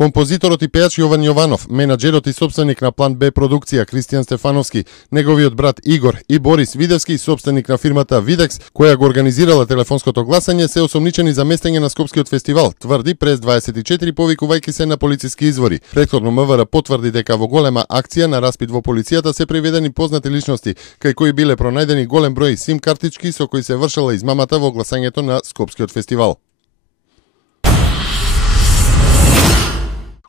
Композиторот и пејач Јован Јованов, менаџерот и сопственик на План Б продукција Кристијан Стефановски, неговиот брат Игор и Борис Видевски, сопственик на фирмата Видекс, која го организирала телефонското гласање, се осомничени за местење на Скопскиот фестивал, тврди Прес 24, повикувајќи се на полициски извори. Претходно МВР потврди дека во голема акција на распит во полицијата се приведени познати личности, кај кои биле пронајдени голем број сим картички со кои се вршела измамата во гласањето на Скопскиот фестивал.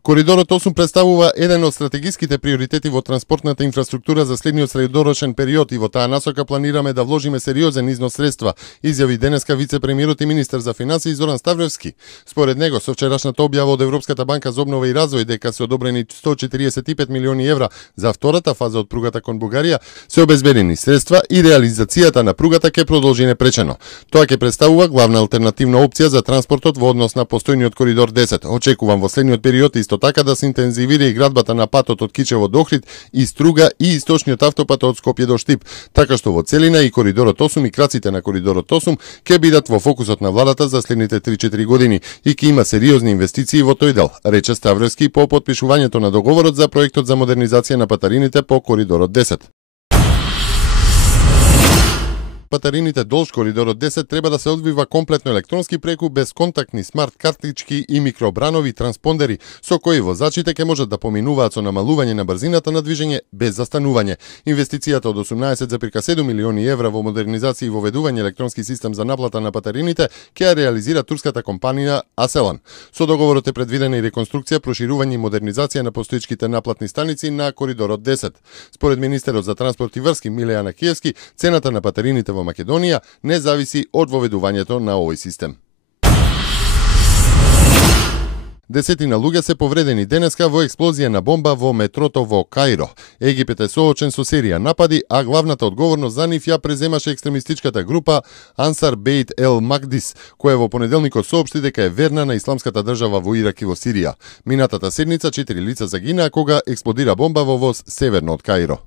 Коридорот 8 представува еден од стратегиските приоритети во транспортната инфраструктура за следниот средорочен период и во таа насока планираме да вложиме сериозен износ средства, изјави денеска вице-премиерот и министер за финансии Зоран Ставревски. Според него, со вчерашната објава од Европската банка за обнова и развој дека се одобрени 145 милиони евра за втората фаза од пругата кон Бугарија, се обезбедени средства и реализацијата на пругата ќе продолжи непречено. Тоа ќе представува главна алтернативна опција за транспортот во однос на постојниот коридор 10. Очекувам во следниот период исто така да се интензивира и градбата на патот од Кичево до Охрид и Струга и источниот автопат од Скопје до Штип, така што во целина и коридорот 8 и краците на коридорот 8 ќе бидат во фокусот на владата за следните 3-4 години и ќе има сериозни инвестиции во тој дел, рече Ставревски по потпишувањето на договорот за проектот за модернизација на патарините по коридорот 10. Патарините долж коридорот 10 треба да се одвива комплетно електронски преку безконтактни смарт картички и микробранови транспондери со кои возачите ќе можат да поминуваат со намалување на брзината на движење без застанување. Инвестицијата од 18,7 милиони евра во модернизација и воведување електронски систем за наплата на патарините ќе ја реализира турската компанија Аселан. Со договорот е предвидена и реконструкција, проширување и модернизација на постоечките наплатни станици на коридорот 10. Според министерот за транспорт и врски Милејана Киевски, цената на патарините во Македонија не зависи од воведувањето на овој систем. Десетина луѓе се повредени денеска во експлозија на бомба во метрото во Каиро. Египет е соочен со серија напади, а главната одговорност за нив ја преземаше екстремистичката група Ансар Бейт Ел Магдис, која во понеделникот соопшти дека е верна на исламската држава во Ирак и во Сирија. Минатата седница 4 лица загинаа кога експлодира бомба во воз северно од Каиро.